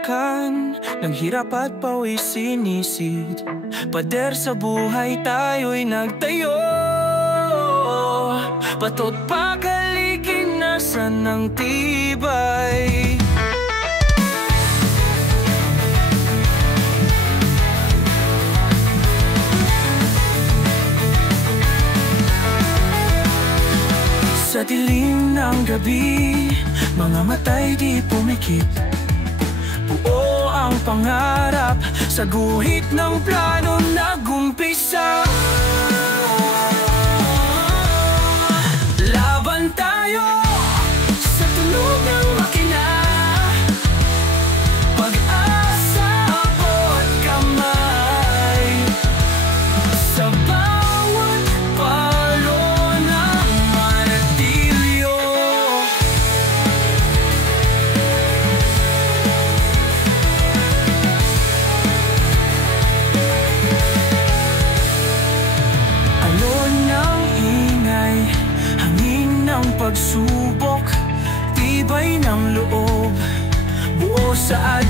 angkan ng hirap at pawis sinisid. Pader sa buhay tayo'y nagtayo, batot pagaliginasan ng tibay. Sa dilim ng gabi, mga matay di pumikit. Buo ang pangarap, sa guhit ng plano nag-umpisa. Laban tayo sa tunog ng makina, pag-asa abot kamay. Sa bawat palo ng martilyo, alon ng ingay, hangin ng pagsubok, tibay ng loob, buo sa